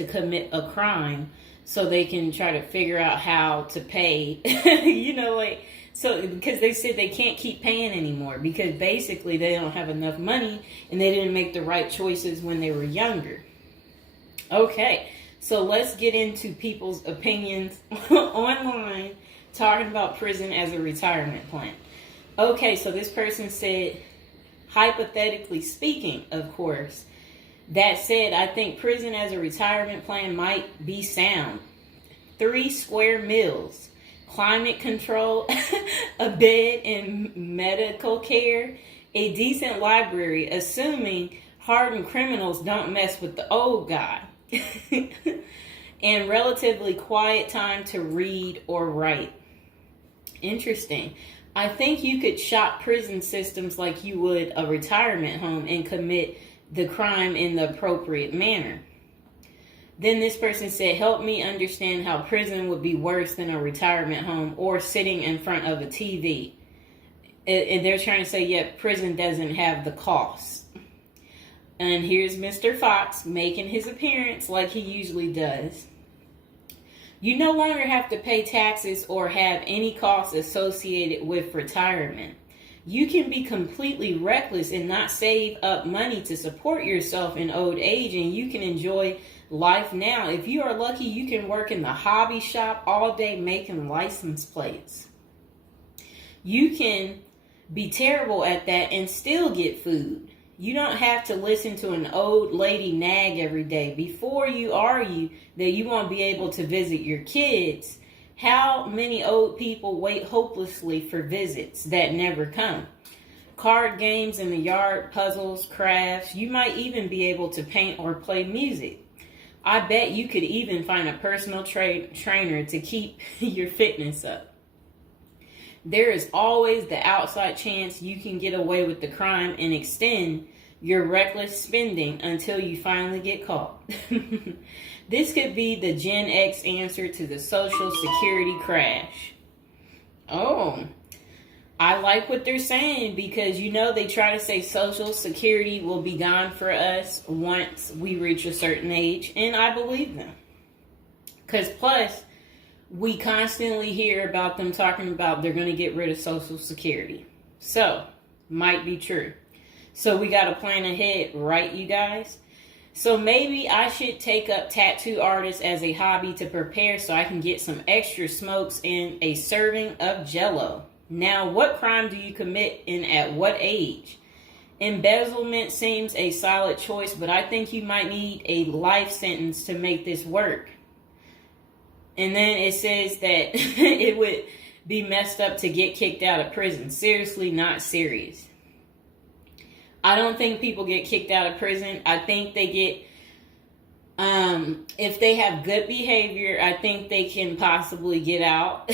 to commit a crime so they can try to figure out how to pay. So because they said they can't keep paying anymore because basically they don't have enough money and they didn't make the right choices when they were younger. Okay, so let's get into people's opinions online talking about prison as a retirement plan. Okay, so this person said, hypothetically speaking, of course, that said, I think prison as a retirement plan might be sound. 3 square meals, climate control, a bed and medical care, a decent library, assuming hardened criminals don't mess with the old guy, and relatively quiet time to read or write. Interesting. I think you could shop prison systems like you would a retirement home and commit the crime in the appropriate manner. Then this person said, help me understand how prison would be worse than a retirement home or sitting in front of a TV. And they're trying to say, yeah, prison doesn't have the costs. And here's Mr. Fox making his appearance like he usually does. You no longer have to pay taxes or have any costs associated with retirement. You can be completely reckless and not save up money to support yourself in old age, and you can enjoy life now. If you are lucky, you can work in the hobby shop all day making license plates. You can be terrible at that and still get food. You don't have to listen to an old lady nag every day before you argue that you won't be able to visit your kids. How many old people wait hopelessly for visits that never come? Card games in the yard, puzzles, crafts. You might even be able to paint or play music. I bet you could even find a personal trainer to keep your fitness up. There is always the outside chance you can get away with the crime and extend your reckless spending until you finally get caught. This could be the Gen X answer to the Social Security crash. Oh, I like what they're saying because, they try to say Social Security will be gone for us once we reach a certain age, and I believe them. Because plus, we constantly hear about them talking about they're going to get rid of Social Security. So, might be true. So we got to plan ahead, right, you guys? So maybe I should take up tattoo artists as a hobby to prepare so I can get some extra smokes and a serving of Jell-O. Now, what crime do you commit and at what age? Embezzlement seems a solid choice, but I think you might need a life sentence to make this work. And then it says that it would be messed up to get kicked out of prison. Seriously, not serious. I don't think people get kicked out of prison. I think they get, if they have good behavior, I think they can possibly get out.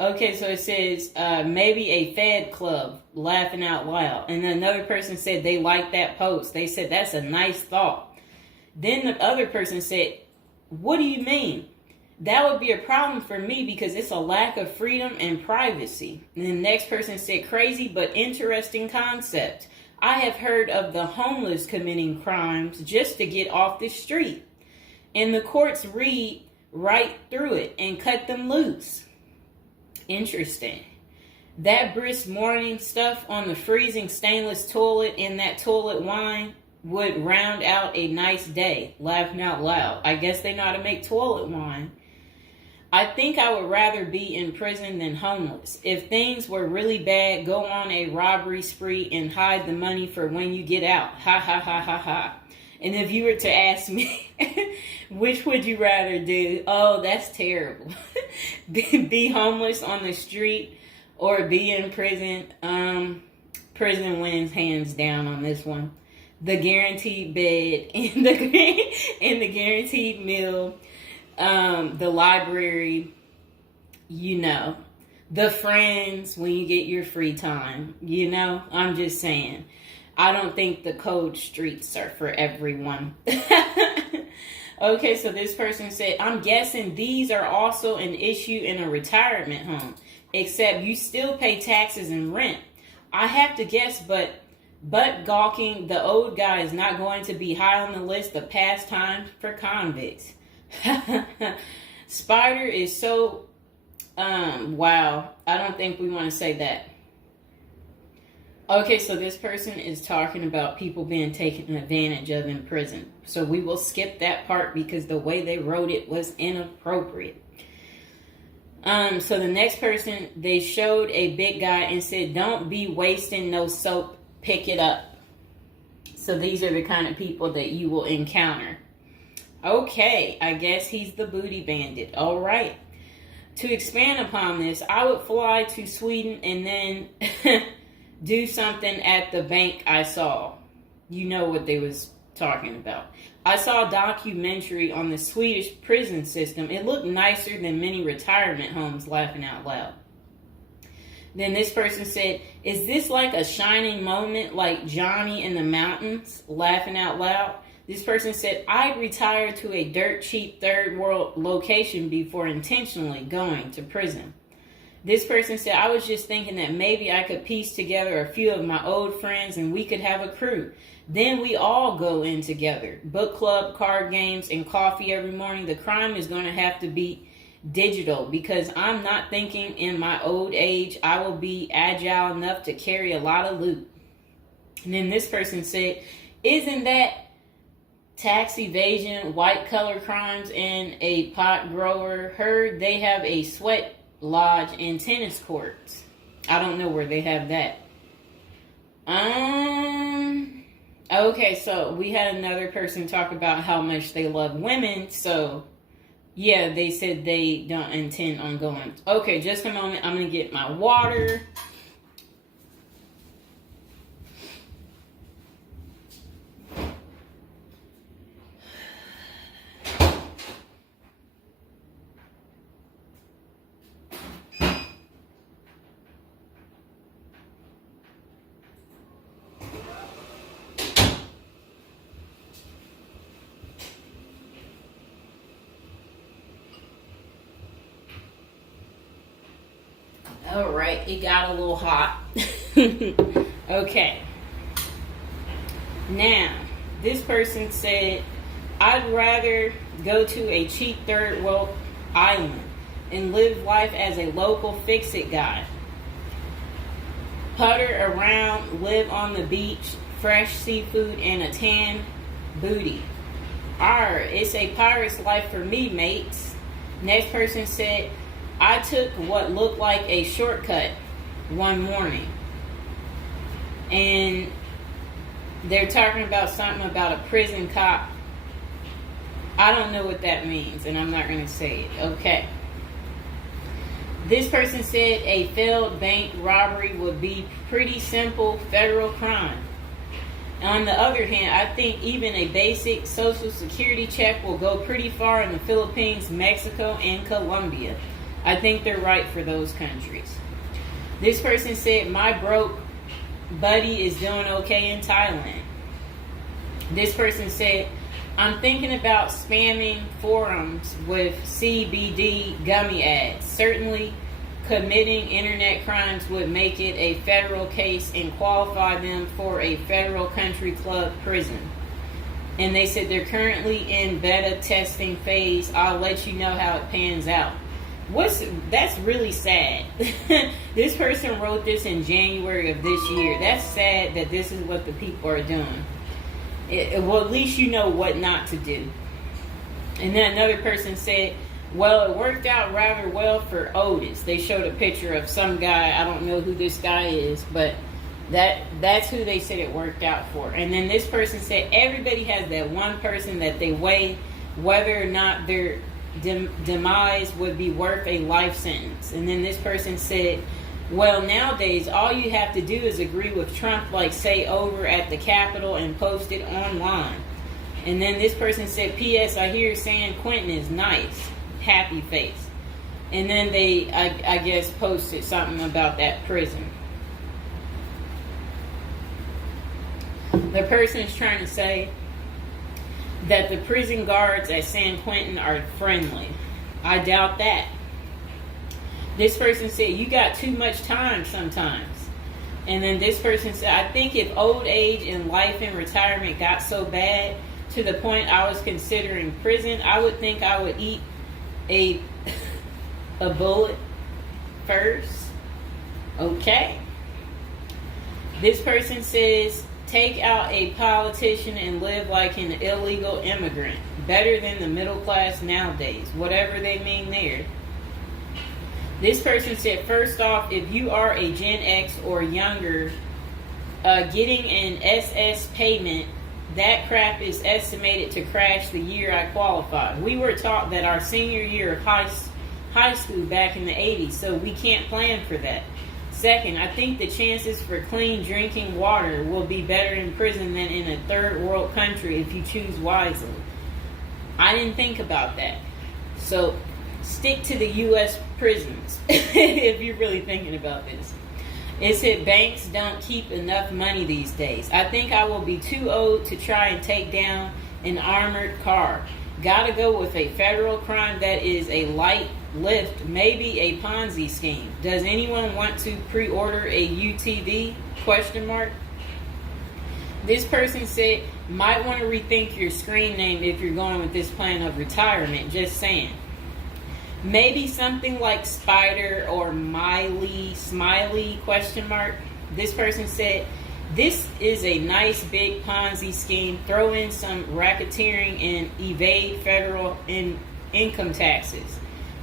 Okay, so it says, maybe a Fed club, laughing out loud. And then another person said they liked that post. They said, that's a nice thought. Then the other person said, what do you mean? That would be a problem for me because it's a lack of freedom and privacy. And the next person said, crazy but interesting concept. I have heard of the homeless committing crimes just to get off the street. And the courts read right through it and cut them loose. Interesting. That brisk morning stuff on the freezing stainless toilet and that toilet wine would round out a nice day. Laughing out loud. I guess they know how to make toilet wine. I think I would rather be in prison than homeless. If things were really bad, go on a robbery spree and hide the money for when you get out. Ha ha ha ha ha. And if you were to ask me, which would you rather do? Oh, that's terrible. Be homeless on the street or be in prison? Prison wins hands down on this one. The guaranteed bed and the guaranteed meal. The library, the friends when you get your free time, I'm just saying. I don't think the cold streets are for everyone. Okay, so this person said, I'm guessing these are also an issue in a retirement home, except you still pay taxes and rent. I have to guess, but But gawking, the old guy is not going to be high on the list of pastimes for convicts. Spider is so, wow. I don't think we want to say that. Okay, so this person is talking about people being taken advantage of in prison. So we will skip that part because the way they wrote it was inappropriate. So the next person, they showed a big guy and said, "Don't be wasting no soap, pick it up." So these are the kind of people that you will encounter. Okay, I guess he's the booty bandit. All right. To expand upon this, I would fly to Sweden and then do something at the bank I saw. You know what they was talking about. I saw a documentary on the Swedish prison system. It looked nicer than many retirement homes, laughing out loud. Then this person said, "Is this like a shining moment like Johnny in the Mountains?" Laughing out loud. This person said, "I'd retire to a dirt cheap third world location before intentionally going to prison." This person said, "I was just thinking that maybe I could piece together a few of my old friends and we could have a crew. Then we all go in together. Book club, card games, and coffee every morning. The crime is going to have to be digital because I'm not thinking in my old age I will be agile enough to carry a lot of loot." And then this person said, "Isn't that tax evasion, white collar crimes, and a pot grower? Heard they have a sweat lodge and tennis courts." I don't know where they have that. Okay, so we had another person talk about how much they love women. So yeah, they said they don't intend on going. Okay, just a moment. I'm gonna get my water. All right, it got a little hot. Okay. Now, this person said, "I'd rather go to a cheap third world island and live life as a local fix-it guy. Putter around, live on the beach, fresh seafood, and a tan booty. Arr, it's a pirate's life for me, mates." Next person said, "I took what looked like a shortcut one morning." And they're talking about something about a prison cop. I don't know what that means, and I'm not going to say it. Okay. This person said a failed bank robbery would be pretty simple federal crime. On the other hand, I think even a basic social security check will go pretty far in the Philippines, Mexico, and Colombia. I think they're right for those countries. This person said, "My broke buddy is doing okay in Thailand." This person said, "I'm thinking about spamming forums with CBD gummy ads. Certainly committing internet crimes would make it a federal case and qualify them for a federal country club prison." And they said they're currently in beta testing phase. I'll let you know how it pans out. That's really sad. This person wrote this in January of this year. That's sad that this is what the people are doing. Well, at least you know what not to do. And then another person said, "Well, it worked out rather well for Otis." They showed a picture of some guy. I don't know who this guy is, but that's who they said it worked out for. And then this person said everybody has that one person that they weigh whether or not their demise would be worth a life sentence. And then this person said, "Well, nowadays all you have to do is agree with Trump, like say over at the Capitol, and post it online." And then this person said, "P.S. I hear San Quentin is nice. Happy face." And then they, I guess, posted something about that prison. The person is trying to say that the prison guards at San Quentin are friendly. I doubt that. This person said, "You got too much time sometimes." And then this person said, I think if old age and life in retirement got so bad to the point I was considering prison, I would think I would eat a a bullet first. Okay. This person says, take out a politician and live like an illegal immigrant. Better than the middle class nowadays. Whatever they mean there. This person said, first off, if you are a Gen X or younger, getting an SS payment, that crap is estimated to crash the year I qualified. We were taught that our senior year of high school back in the 80s, so we can't plan for that. Second, I think the chances for clean drinking water will be better in prison than in a third world country if you choose wisely. I didn't think about that. So stick to the U.S. prisons if you're really thinking about this. It said banks don't keep enough money these days. I think I will be too old to try and take down an armored car. Gotta go with a federal crime that is a light lift, maybe a Ponzi scheme. Does anyone want to pre-order a UTV? Question mark. This person said, might want to rethink your screen name if you're going with this plan of retirement. Just saying. Maybe something like Spider or Smiley, question mark. This person said, this is a nice big Ponzi scheme. Throw in some racketeering and evade federal income taxes.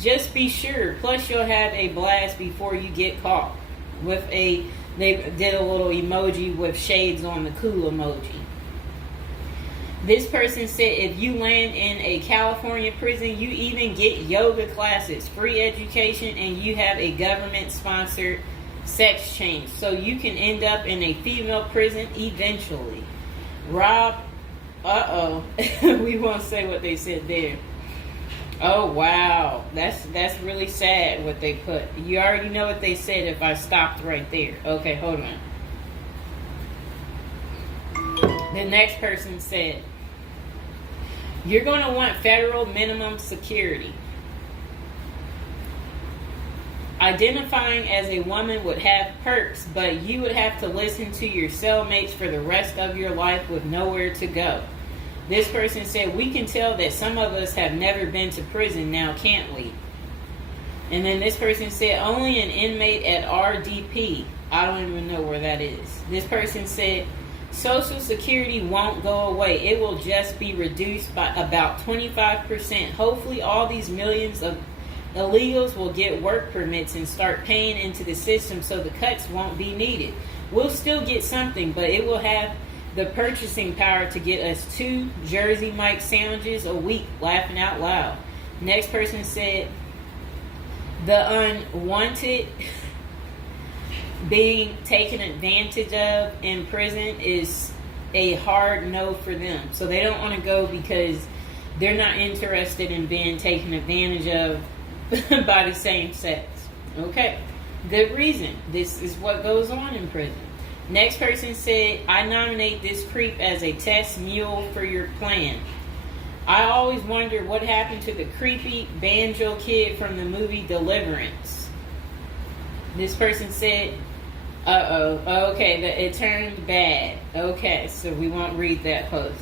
Just be sure. Plus you'll have a blast before you get caught. They did a little emoji with shades on the cool emoji. This person said if you land in a California prison, you even get yoga classes, free education, and you have a government-sponsored sex change. So you can end up in a female prison eventually. Rob, we won't say what they said there. Oh, wow. That's really sad what they put. You already know what they said if I stopped right there. Okay, hold on. The next person said, you're going to want federal minimum security. Identifying as a woman would have perks, but you would have to listen to your cellmates for the rest of your life with nowhere to go. This person said, we can tell that some of us have never been to prison now, can't we? And then this person said, only an inmate at RDP. I don't even know where that is. This person said, Social Security won't go away. It will just be reduced by about 25%. Hopefully all these millions of illegals will get work permits and start paying into the system so the cuts won't be needed. We'll still get something, but it will have the purchasing power to get us 2 Jersey Mike sandwiches a week, laughing out loud. Next person said, the unwanted being taken advantage of in prison is a hard no for them. So they don't want to go because they're not interested in being taken advantage of by the same sex. Okay, good reason. This is what goes on in prison. Next person said, I nominate this creep as a test mule for your plan. I always wonder what happened to the creepy banjo kid from the movie Deliverance. This person said, okay, it turned bad. Okay, so we won't read that post.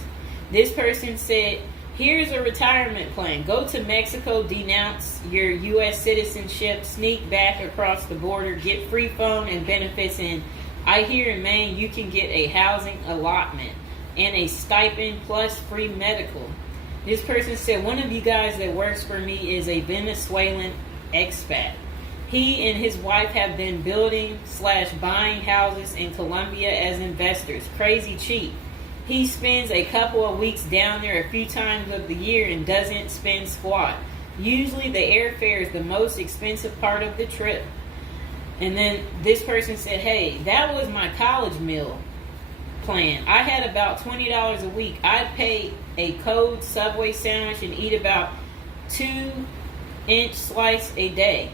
This person said, here's a retirement plan. Go to Mexico, denounce your U.S. citizenship, sneak back across the border, get free phone and benefits, and I hear in Maine you can get a housing allotment and a stipend plus free medical. This person said, one of you guys that works for me is a Venezuelan expat. He and his wife have been building/buying houses in Colombia as investors. Crazy cheap. He spends a couple of weeks down there a few times of the year and doesn't spend squat. Usually the airfare is the most expensive part of the trip. And then this person said, hey, that was my college meal plan. I had about $20 a week. I'd pay a cold Subway sandwich and eat about 2-inch slice a day.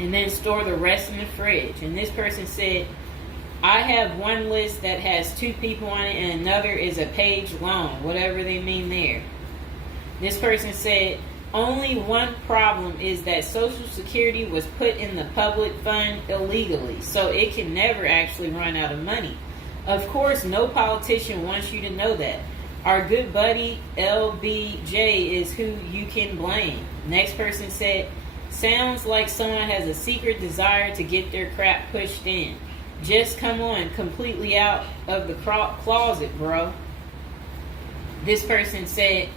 And then store the rest in the fridge. And this person said, I have one list that has 2 people on it and another is a page long, whatever they mean there. This person said, only one problem is that Social Security was put in the public fund illegally, so it can never actually run out of money. Of course, no politician wants you to know that. Our good buddy LBJ is who you can blame. Next person said, sounds like someone has a secret desire to get their crap pushed in. Just come on, completely out of the closet, bro. This person said,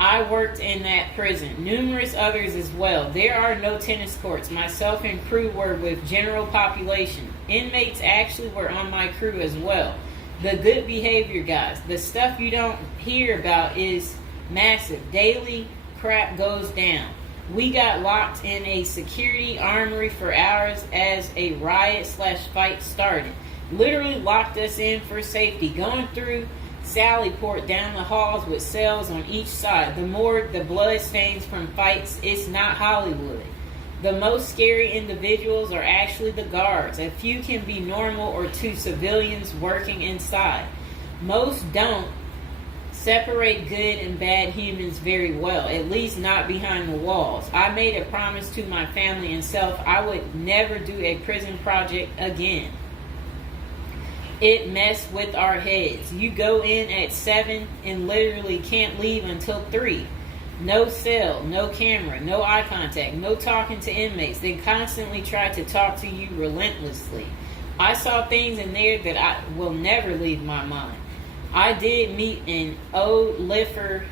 I worked in that prison. Numerous others as well. There are no tennis courts. Myself and crew were with general population. Inmates actually were on my crew as well. The good behavior guys. The stuff you don't hear about is massive. Daily crap goes down. We got locked in a security armory for hours as a riot/fight started. Literally locked us in for safety. Going through Sallyport down the halls with cells on each side. The more the blood stains from fights, it's not Hollywood. The most scary individuals are actually the guards. A few can be normal or two civilians working inside. Most don't separate good and bad humans very well, at least not behind the walls. I made a promise to my family and self I would never do a prison project again. It messed with our heads. You go in at 7 and literally can't leave until 3. No cell, no camera, no eye contact, no talking to inmates. They constantly try to talk to you relentlessly. I saw things in there that I will never leave my mind. I did meet an old lifer.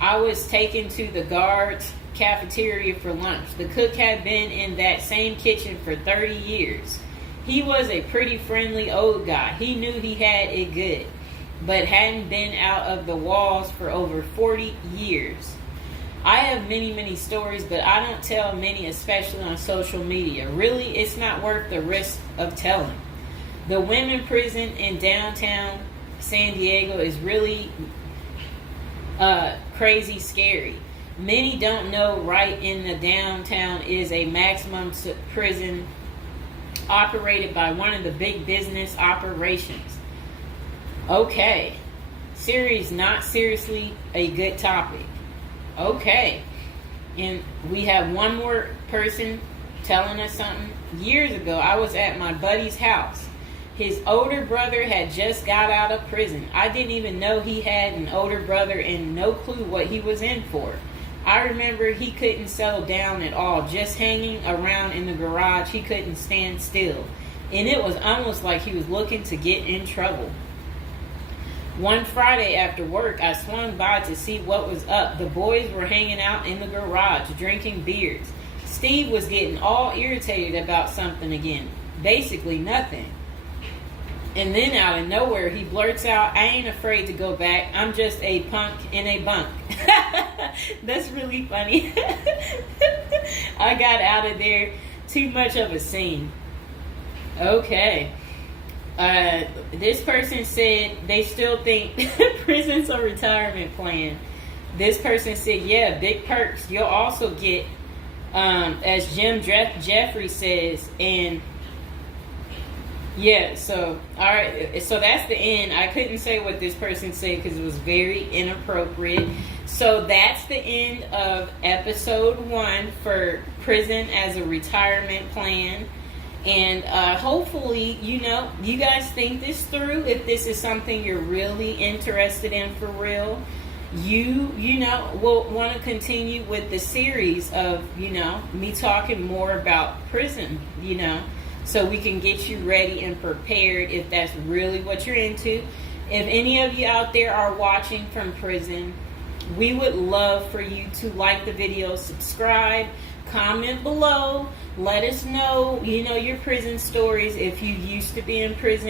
I was taken to the guards' cafeteria for lunch. The cook had been in that same kitchen for 30 years. He was a pretty friendly old guy. He knew he had it good, but hadn't been out of the walls for over 40 years. I have many, many stories, but I don't tell many, especially on social media. Really, it's not worth the risk of telling. The women prison in downtown San Diego is really crazy scary. Many don't know right in the downtown is a maximum prison operated by one of the big business operations. Okay. Series not seriously a good topic. Okay. And we have one more person telling us something. Years ago, I was at my buddy's house. His older brother had just got out of prison. I didn't even know he had an older brother and no clue what he was in for. I remember he couldn't settle down at all, just hanging around in the garage. He couldn't stand still. And it was almost like he was looking to get in trouble. One Friday after work, I swung by to see what was up. The boys were hanging out in the garage, drinking beers. Steve was getting all irritated about something again. Basically nothing. And then out of nowhere, he blurts out, I ain't afraid to go back. I'm just a punk in a bunk. That's really funny. I got out of there. Too much of a scene. Okay. This person said they still think prison's a retirement plan. This person said, yeah, big perks. You'll also get, as Jim Jeffrey says, and yeah, so, all right, so that's the end. I couldn't say what this person said because it was very inappropriate. So that's the end of episode 1 for prison as a retirement plan. And hopefully, you guys think this through. If this is something you're really interested in for real, you will want to continue with the series of, me talking more about prison, so we can get you ready and prepared if that's really what you're into. If any of you out there are watching from prison, we would love for you to like the video, subscribe, comment below, let us know, your prison stories if you used to be in prison.